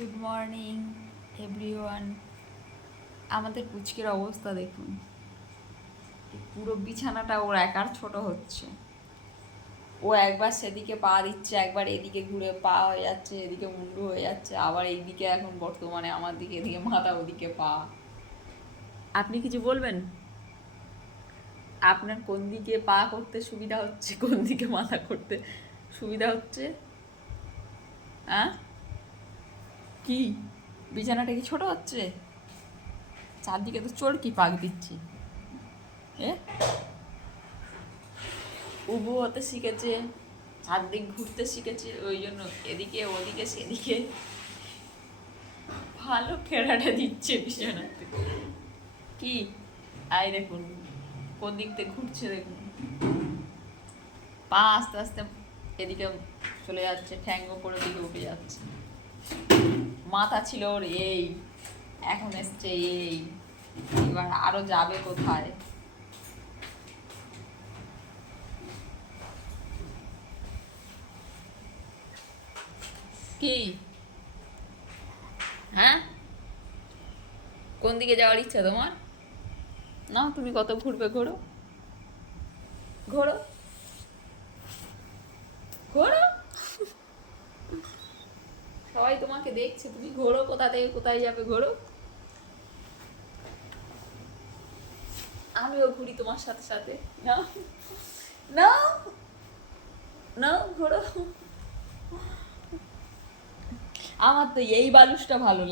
Good morning everyone. আমাদের পুচকের অবস্থা দেখুন, পুরো বিছানাটা ওর একার ছোট হচ্ছে। ও একবার সেদিকে পা দিচ্ছে, একবার এদিকে ঘুরে পা হয়ে যাচ্ছে, এদিকে মুন্ডু হয়ে যাচ্ছে, আবার এইদিকে এখন বর্তমানে আমার দিকে, এদিকে মাথা, ওদিকে পা। আপনি কিছু বলবেন? আপনার কোন দিকে পা করতে সুবিধা হচ্ছে, কোন দিকে মাথা করতে সুবিধা হচ্ছে? হ্যাঁ, কি বিছানাটা কি ছোট হচ্ছে? চারদিকে তো চোরকি পাক দিচ্ছি। এ উবু হতে শিখেছে, চারদিক ঘুরতে শিখেছে, ওই জন্য এদিকে ওদিকে সেদিকে ভালো খেলাটা দিচ্ছে বিছানাতে। কি আই দেখুন কোন দিক থেকে ঘুরছে, দেখুন পা আস্তে আস্তে এদিকে চলে যাচ্ছে, ঠ্যাঙ্গ করে দিকে উঠে যাচ্ছে। মাথা ছিল ওর এই, এখন এসছে এই, এবার আরো যাবে কোথায়? কি হ্যাঁ, কোন দিকে যাওয়ার ইচ্ছা তোমার? না, তুমি কত ঘুরবে, ঘোরো ঘোরো ঘোরো, সবাই তোমাকে দেখছে, তুমি ঘোরো, কোথা থেকে কোথায় যাবে ঘোরো। আমিও ঘুরি তোমার সাথে সাথে। না না না, ঘোরো। আমার তো এই বালুসটা ভালো লাগে।